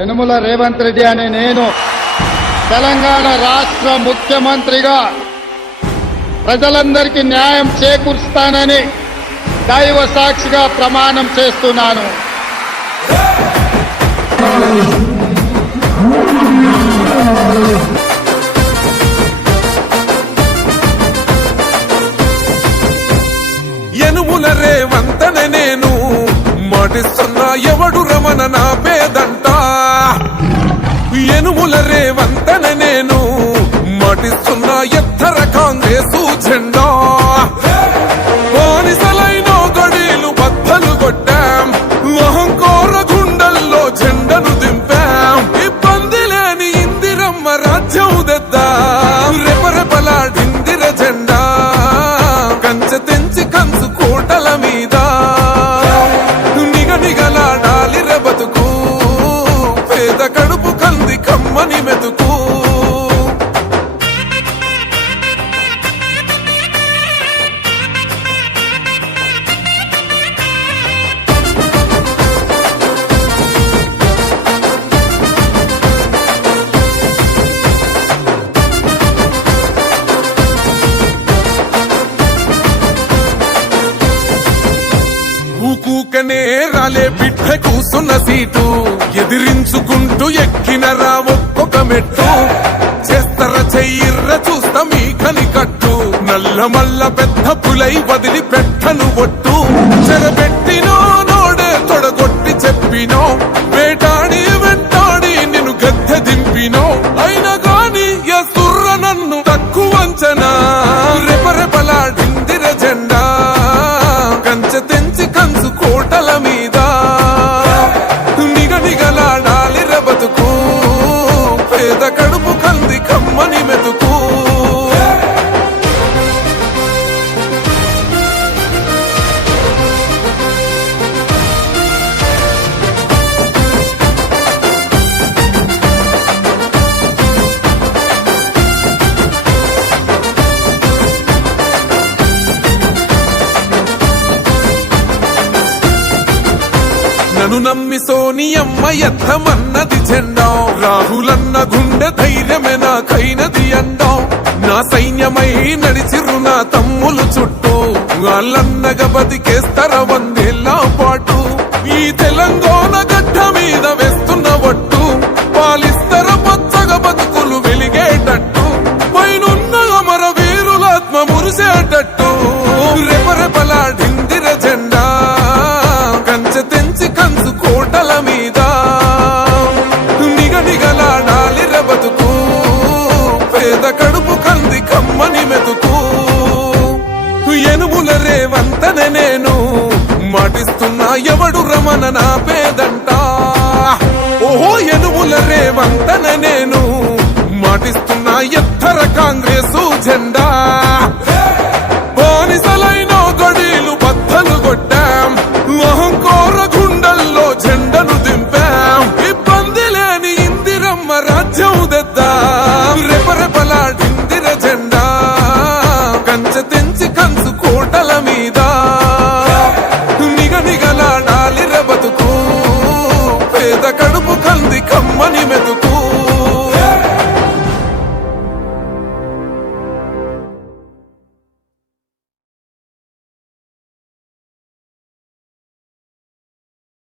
యనుమల రేవంత్ రెడ్డి అనే నేను తెలంగాణ రాష్ట్ర ముఖ్యమంత్రిగా ప్రజలందరికీ న్యాయం చేకూరుస్తానని దైవ సాక్షిగా ప్రమాణం చేస్తున్నాను. యనుమల రేవంత్ అనే నేను మాటిస్తున్నా ఎవడు రమణ నా పేదంట. యనుమల రేవంత్ అనే నేను మాటిస్తున్నా ఎత్తర కాంగ్రెసు జెండా. బానిసలైన గడీలు బద్దలు కొట్టాం, అహంకార గుండెల్లో జెండను దింపాం. ఇబ్బంది లేని ఇందిరమ్మ రాజ్యం తెద్దాం. రెపరెపలాడిందిర జెండా కంచె తెంచి కంచు కోటల మీద నిగనిగలాడాలి బతుకు. పేద కడుపు కంది కమ్మని మెతుకు. ఊకూకనే రాలే బిడ్డ కూసున్న సీటు ఎదిరించుకుంటూ ఎక్కినరా ఒక్కొక్క మెట్టు. చేస్తర చెయ్యిర్ర చూస్తా మీ కని కట్టు. నల్ల మల్ల పెద్ద పులై వదిలి పెట్టను ఒట్టు. చెరబెట్టినో నోడే తొడగొట్టి చెప్పినో, వేటాడి వెంటాడి నిన్ను గద్దె దింపినో. అయినా గాని ఎసుర్ర నన్ను తక్కువ అంచనా. రెపరెపలాడిందిర జెండా కంచె తెంచి కంచు కోటల మీద నిగనిగలాడాలి బతుకు. పేద కడుపు కంది కమ్మని మెతుకు. నన్ను నమ్మి సోనియమ్మ ఎత్తమన్నది జెండా. రాహులన్న గుండె ధైర్యమే నాకైనది అండం. నా సైన్యమై నడిచిరు నా తమ్ములు చుట్టూ. వాళ్ళన్నగా బతికేస్తర వందేళ్ల పాటు. ఈ తెలంగాణ గడ్డ మీద వేస్తున్న ఒట్టు. పాలిస్తర పచ్చగా బతుకులు వెలిగేటట్టు. పైనున్న అమర వీరులాత్మ మురిసేటట్టు. రెపరెపలాడిందిర జెండా కంచె తెంచి కంచు కోటల మీద నిగనిగలాడాలి బతుకు. పేద కడుపు కంది కమ్మని మెతుకు. యనుమల రేవంత్ అనే నేను మాటిస్తున్నా ఎవడు రమణ నా పేదంట. ఓహో యనుమల రేవంత్ అనే నేను మాటిస్తున్నా ఎత్తర కాంగ్రెసు జెండా.